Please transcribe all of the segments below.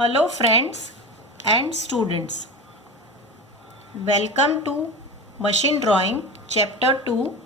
Hello friends and students. Welcome to Machine Drawing Chapter 2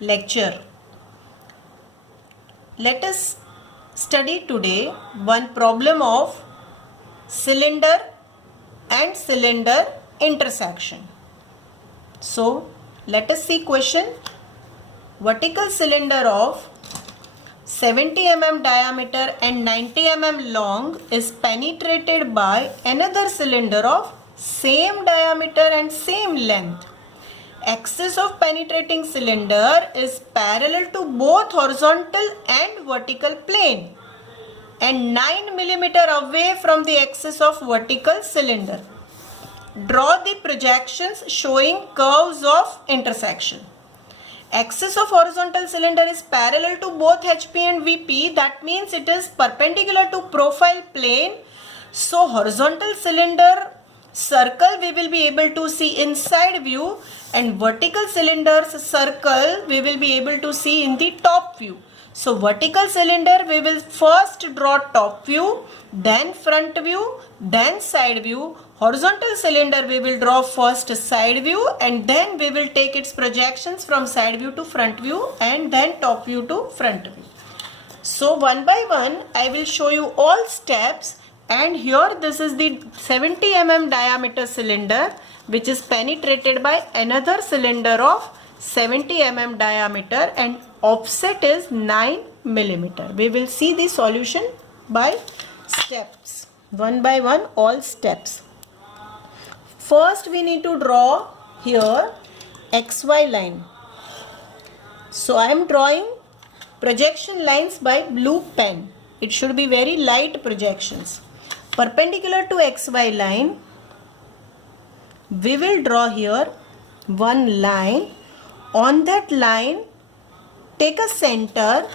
lecture. Let us study today one problem of cylinder and cylinder intersection. So let us see question. Vertical cylinder of 70 mm diameter and 90 mm long is penetrated by another cylinder of same diameter and same length. Axis of penetrating cylinder is parallel to both horizontal and vertical plane and 9 mm away from the axis of vertical cylinder. Draw the projections showing curves of intersection. Axis of horizontal cylinder is parallel to both HP and VP. That means it is perpendicular to profile plane. So horizontal cylinder circle we will be able to see inside view, and vertical cylinder's circle we will be able to see in the top view. So vertical cylinder we will first draw top view, then front view, then side view. Horizontal cylinder we will draw first side view and then we will take its projections from side view to front view and then top view to front view. So one by one I will show you all steps, and here this is the 70 mm diameter cylinder which is penetrated by another cylinder of 70 mm diameter and offset is 9 mm. We will see the solution by steps, one by one all steps. First we need to draw here XY line. So I am drawing projection lines by blue pen. It should be very light projections. Perpendicular to XY line, we will draw here one line. On that line, take a center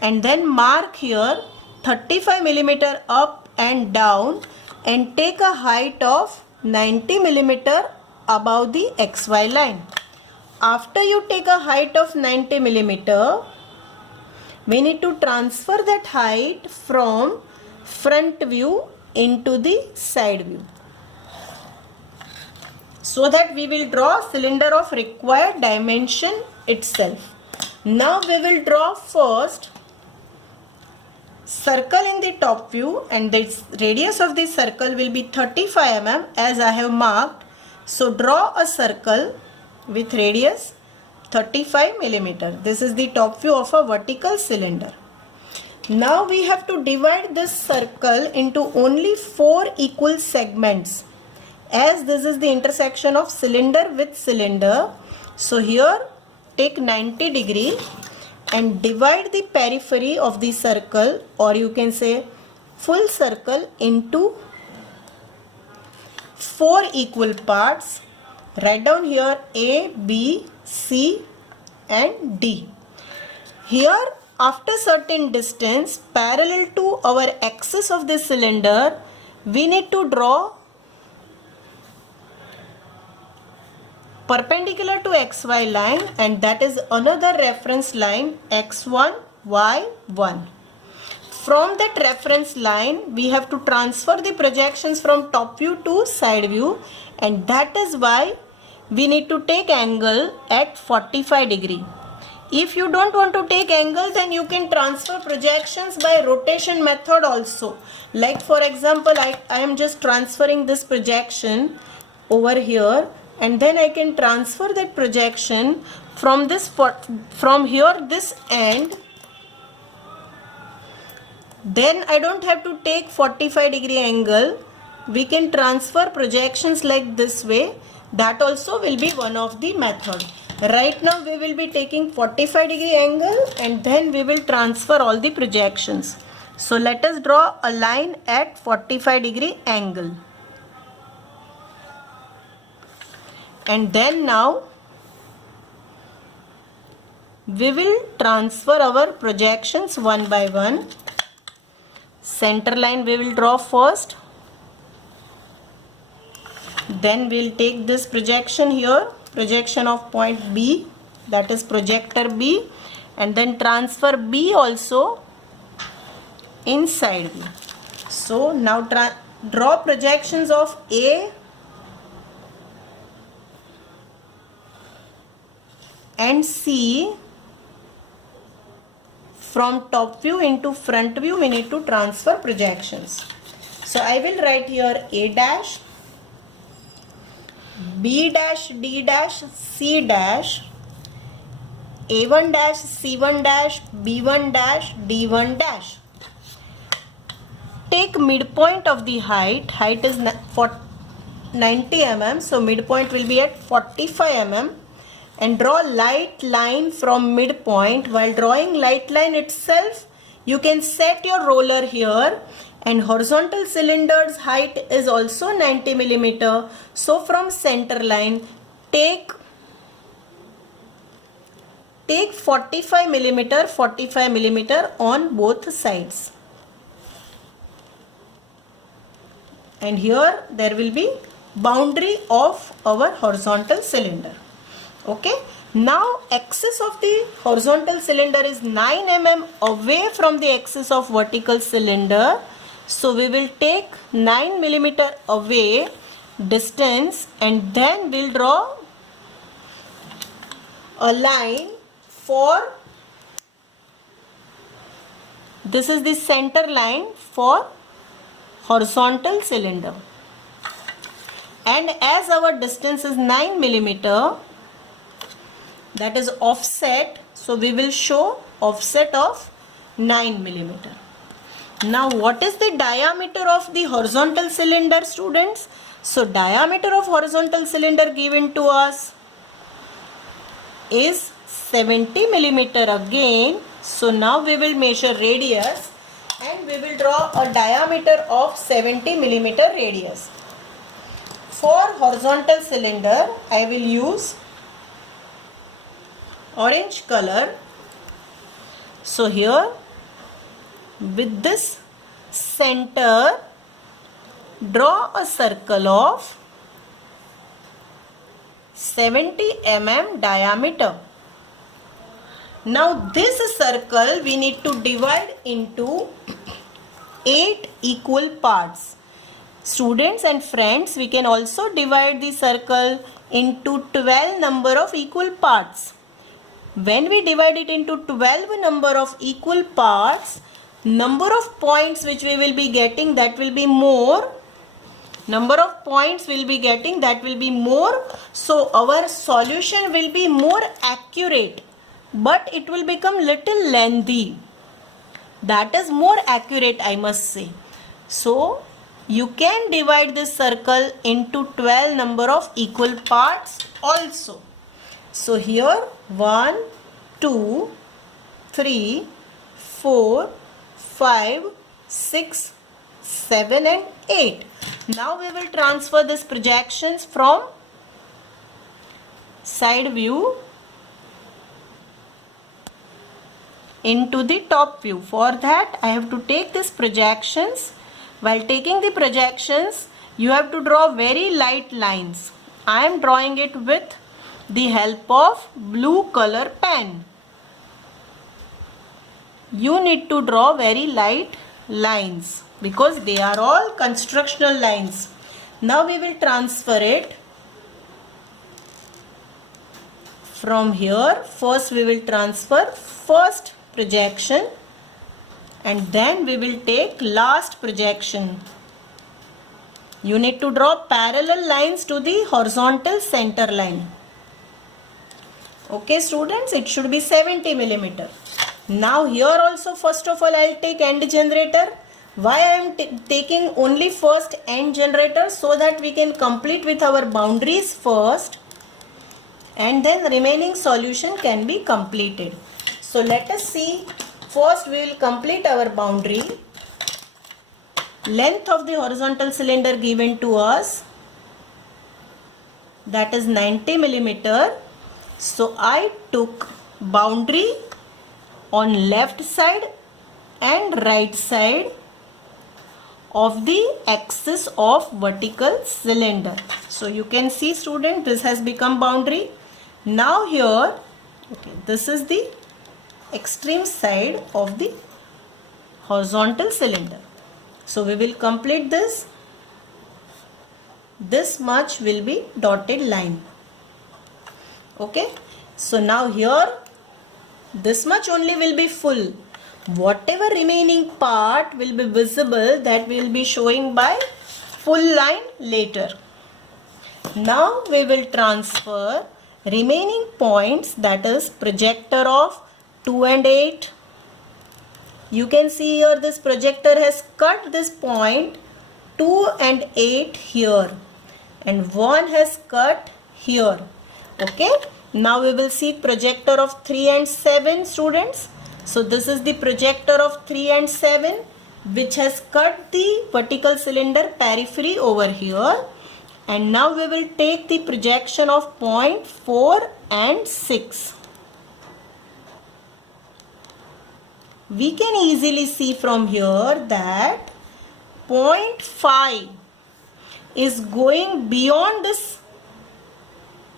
and then mark here 35 mm up and down and take a height of 90 mm above the XY line. After you take a height of 90 mm, we need to transfer that height from front view into the side view, so that we will draw cylinder of required dimension itself. Now we will draw first circle in the top view, and the radius of this circle will be 35 mm as I have marked. So draw a circle with radius 35 mm. This is the top view of a vertical cylinder. Now we have to divide this circle into only 4 equal segments, as this is the intersection of cylinder with cylinder. So here take 90 degree and divide the periphery of the circle, or you can say full circle, into 4 equal parts. Write down here A, B, C and D. Here after certain distance parallel to our axis of the cylinder, we need to draw perpendicular to XY line, and that is another reference line X1, Y1. From that reference line we have to transfer the projections from top view to side view, and that is why we need to take angle at 45 degree. If you don't want to take angle, then you can transfer projections by rotation method also. Like for example, I am just transferring this projection over here, and then I can transfer that projection from here this end. Then I don't have to take 45 degree angle. We can transfer projections like this way. That also will be one of the method. Right now we will be taking 45 degree angle and then we will transfer all the projections. So let us draw a line at 45 degree angle. And then now we will transfer our projections one by one. Center line we will draw first. Then we will take this projection here, projection of point B, that is projector B, and then transfer B also inside view. So now draw projections of A and C from top view into front view. We need to transfer projections. So I will write here A dash, B dash, D dash, C dash, A1 dash, C1 dash, B1 dash, D1 dash. Take midpoint of the height. Height is 90 mm. So midpoint will be at 45 mm. And draw light line from midpoint. While drawing light line itself, you can set your roller here. And horizontal cylinder's height is also 90 mm. So from center line, take 45 mm on both sides. And here there will be boundary of our horizontal cylinder. Okay. Now axis of the horizontal cylinder is 9 mm away from the axis of vertical cylinder. So we will take 9 mm away distance, and then we'll draw a line for, this is the center line for horizontal cylinder. And as our distance is 9 mm, that is offset, so we will show offset of 9 mm. Now what is the diameter of the horizontal cylinder, students? So diameter of horizontal cylinder given to us is 70 mm again. So now we will measure radius and we will draw a diameter of 70 mm radius. For horizontal cylinder, I will use orange color. So here with this center, draw a circle of 70 mm diameter. Now this circle we need to divide into 8 equal parts. Students and friends, we can also divide the circle into 12 number of equal parts. When we divide it into 12 number of equal parts, number of points which we will be getting, that will be more. Number of points we'll be getting, that will be more. So our solution will be more accurate, but it will become little lengthy. That is more accurate, I must say. So you can divide this circle into 12 number of equal parts also. So here 1, 2, 3, 4, 5, 6, 7 and 8. Now we will transfer this projections from side view into the top view. For that I have to take this projections. While taking the projections, you have to draw very light lines. I am drawing it with the help of blue color pen. You need to draw very light lines because they are all constructional lines. Now we will transfer it from here. First we will transfer first projection and then we will take last projection. You need to draw parallel lines to the horizontal center line. Okay students, it should be 70 mm. Now here also first of all I will take end generator. Why I am taking only first end generator? So that we can complete with our boundaries first and then remaining solution can be completed. So let us see. First we will complete our boundary. Length of the horizontal cylinder given to us, that is 90 mm. So I took boundary on left side and right side of the axis of vertical cylinder. So you can see student, this has become boundary. Now here, okay, this is the extreme side of the horizontal cylinder. So we will complete this. This much will be dotted line. Okay. So now here this much only will be full. Whatever remaining part will be visible, that will be showing by full line later. Now we will transfer remaining points, that is projector of 2 and 8. You can see here this projector has cut this point 2 and 8 here, and 1 has cut here. Okay. Now we will see projector of 3 and 7, students. So this is the projector of 3 and 7, which has cut the vertical cylinder periphery over here. And now we will take the projection of point 4 and 6. We can easily see from here that point 5 is going beyond this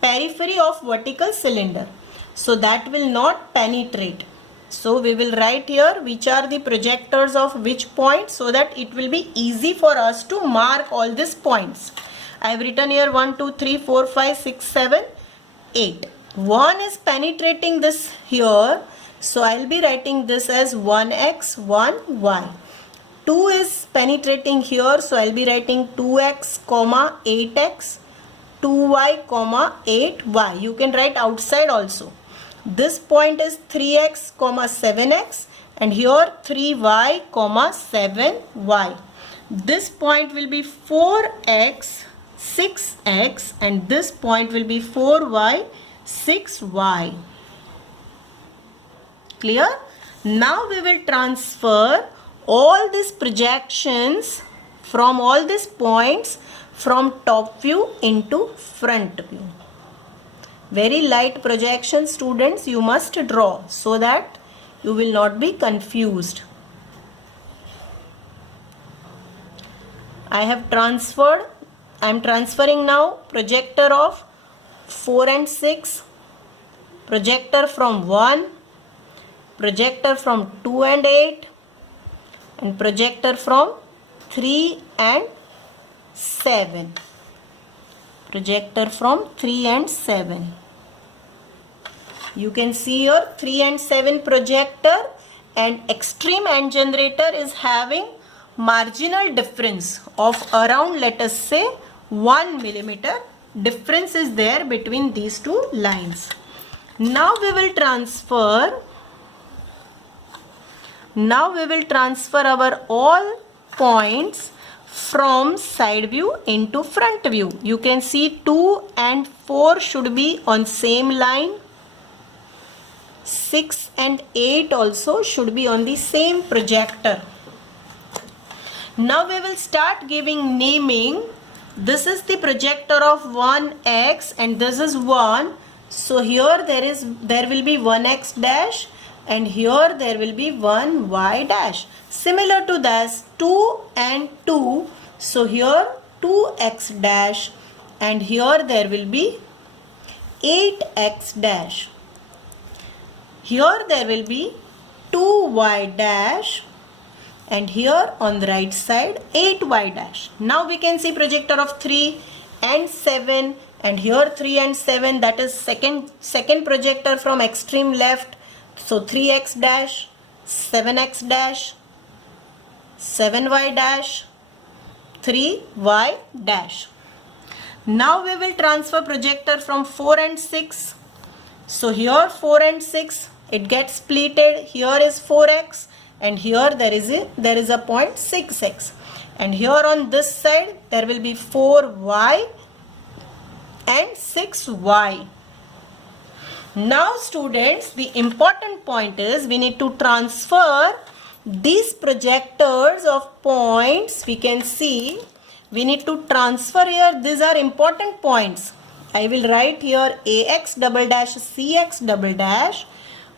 periphery of vertical cylinder. So that will not penetrate. So we will write here which are the projectors of which point, so that it will be easy for us to mark all these points. I have written here 1, 2, 3, 4, 5, 6, 7, 8. 1 is penetrating this here. So I will be writing this as 1x, 1y. 2 is penetrating here. So I will be writing 2x, 8x, 2y, 8y. You can write outside also. This point is 3x, 7x, and here 3y, 7y. This point will be 4x, 6x, and this point will be 4y, 6y. Clear? Now we will transfer all these projections from all these points from top view into front view. Very light projection, students, you must draw so that you will not be confused. I am transferring now projector of 4 and 6, projector from 1, projector from 2 and 8, and projector from 3 and 7. Projector from 3 and 7. You can see here 3 and 7 projector, and extreme end generator is having marginal difference of around, let us say, 1 millimeter. Difference is there between these two lines. Now we will transfer our all points from side view into front view. You can see 2 and 4 should be on same line. 6 and 8 also should be on the same projector. Now we will start giving naming. This is the projector of 1x and this is 1. So here there will be 1x dash, and here there will be 1y dash. Similar to this, 2 and 2. So here 2x dash, and here there will be 8x dash. Here there will be 2y dash, and here on the right side 8y dash. Now we can see projector of 3 and 7, and here 3 and 7, that is second projector from extreme left. So 3x dash, 7x dash, 7y dash, 3y dash. Now we will transfer projector from 4 and 6. So here 4 and 6, it gets splitted. Here is 4x, and here there is a point 6x, and here on this side there will be 4y and 6y. Now students, the important point is we need to transfer these projectors of points. We can see we need to transfer here. These are important points. I will write here ax double dash cx double dash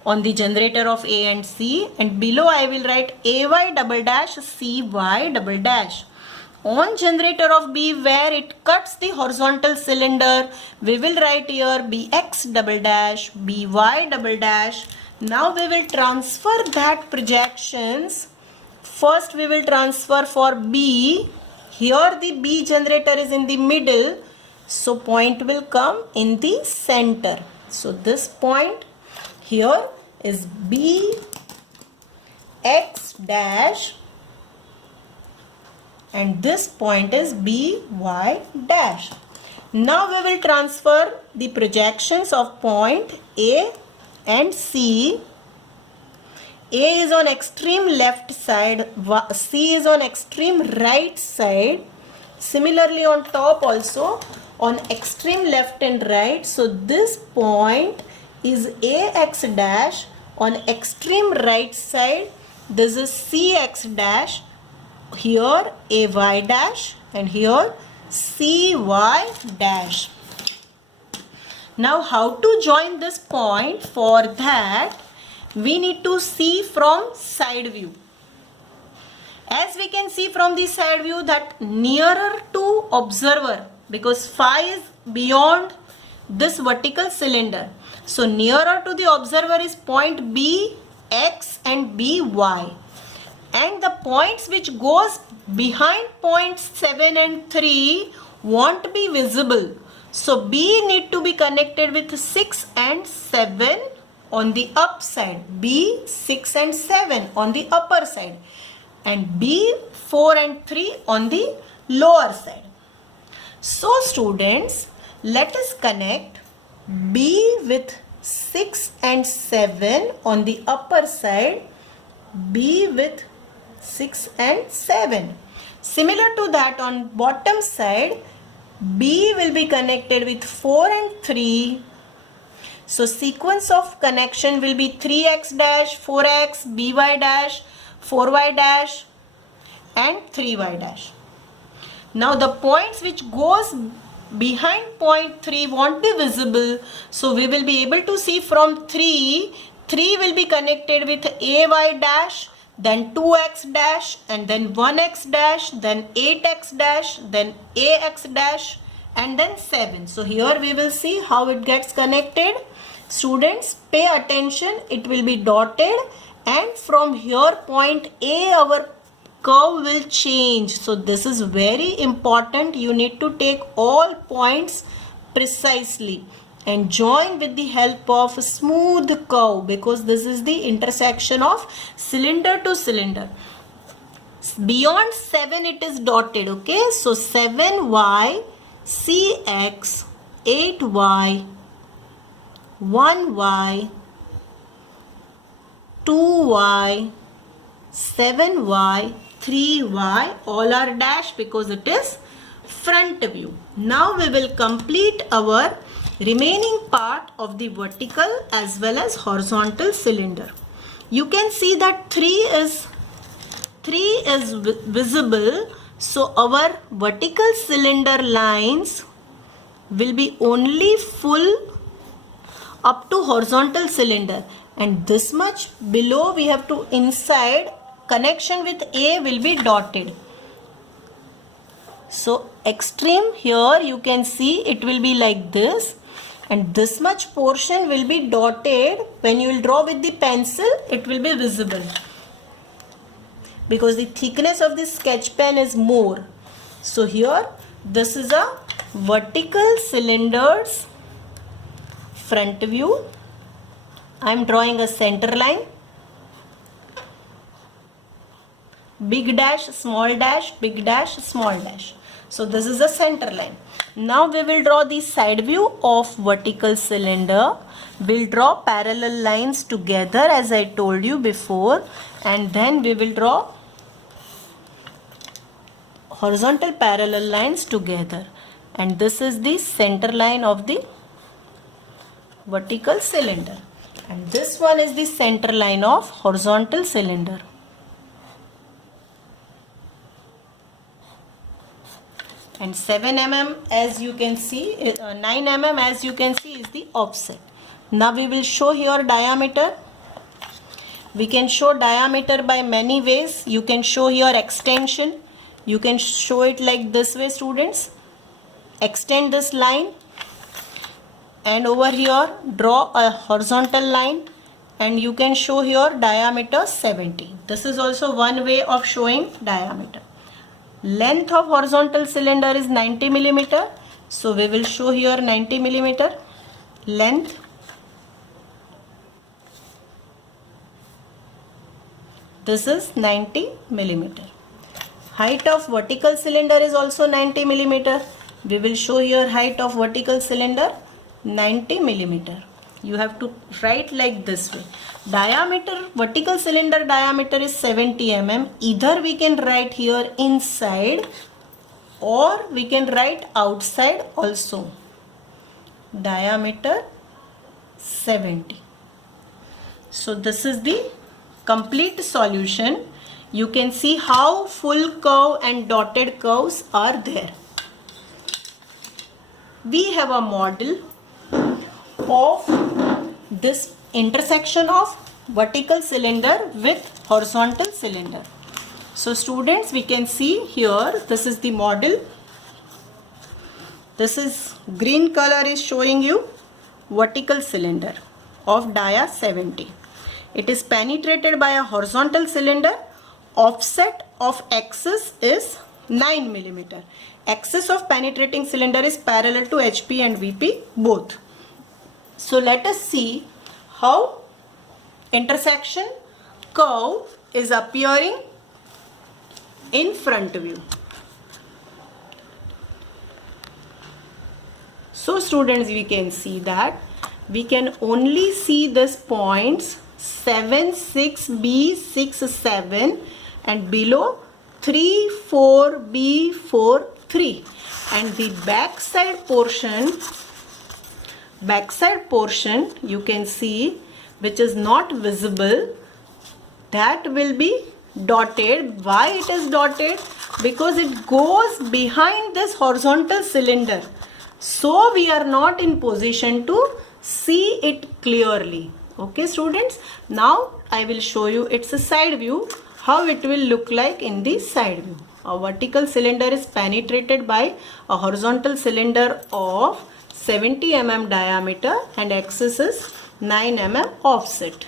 on the generator of A and C, and below I will write ay double dash cy double dash. On generator of B, where it cuts the horizontal cylinder, we will write here bx double dash by double dash. Now we will transfer that projections First we will transfer for B. Here the B generator is in the middle, so point will come in the center. So this point here is B X dash, and this point is B Y dash. Now we will transfer the projections of point A and C. A is on extreme left side, C is on extreme right side. Similarly on top also on extreme left and right. So this point is AX dash on extreme right side. This is CX dash. Here AY dash and here CY dash. Now how to join this point? For that we need to see from side view. As we can see from the side view that nearer to observer, because phi is beyond this vertical cylinder. So nearer to the observer is point B X and B Y. And the points which goes behind points 7 and 3 won't be visible. So B need to be connected with 6 and 7 on the up side. B 6 and 7 on the upper side. And B 4 and 3 on the lower side. So students, let us connect B with 6 and 7 on the upper side. B with 6 and 7. Similar to that on bottom side, B will be connected with 4 and 3. So sequence of connection will be 3x dash, 4x, by dash, 4y dash and 3y dash. Now the points which goes behind point 3 won't be visible. So we will be able to see from 3. 3 will be connected with AY dash, then 2x dash, and then 1x dash, then 8x dash, then AX dash, and then 7. So here we will see how it gets connected. Students, pay attention. It will be dotted, and from here point A our curve will change. So this is very important. You need to take all points precisely and join with the help of a smooth curve, because this is the intersection of cylinder to cylinder. Beyond 7 it is dotted. Okay, so 7y, cx, 8y, 1y, 2y, 7y, 3y, all are dashed because it is front view. Now we will complete our remaining part of the vertical as well as horizontal cylinder. You can see that 3 is visible. So our vertical cylinder lines will be only full up to horizontal cylinder, and this much below we have to inside connection with A will be dotted. So extreme here you can see it will be like this, and this much portion will be dotted. When you will draw with the pencil it will be visible, because the thickness of the sketch pen is more. So here this is a vertical cylinder's front view. I am drawing a center line, big dash, small dash, big dash, small dash. So this is a center line. Now we will draw the side view of vertical cylinder. We'll draw parallel lines together as I told you before, and then we will draw horizontal parallel lines together, and this is the center line of the vertical cylinder, and this one is the center line of horizontal cylinder. And 7 mm as you can see, 9 mm as you can see is the offset. Now we will show here diameter. We can show diameter by many ways. You can show here extension. You can show it like this way, students. Extend this line and over here draw a horizontal line and you can show here diameter 70. This is also one way of showing diameter. Length of horizontal cylinder is 90 millimeter. So we will show here 90 millimeter length. This is 90 millimeter. Height of vertical cylinder is also 90 millimeter. We will show here height of vertical cylinder 90 millimeter. You have to write like this way. Diameter, vertical cylinder diameter is 70 mm. Either we can write here inside or we can write outside also. Diameter 70. So this is the complete solution. You can see how full curve and dotted curves are there. We have a model of this intersection of vertical cylinder with horizontal cylinder. So students, we can see here, this is the model. This is green color is showing you vertical cylinder of dia 70. It is penetrated by a horizontal cylinder. Offset of axis is 9 millimeter. Axis of penetrating cylinder is parallel to HP and VP both. So let us see how intersection curve is appearing in front view. So students, we can see that we can only see this points 7, 6, B, 6, 7 and below 3, 4, B, 4, 3 and the backside portion you can see which is not visible, that will be dotted. Why it is dotted? Because it goes behind this horizontal cylinder. So we are not in position to see it clearly. Okay students, now I will show you its a side view, how it will look like in the side view. A vertical cylinder is penetrated by a horizontal cylinder of 70 mm diameter and axis is 9 mm offset.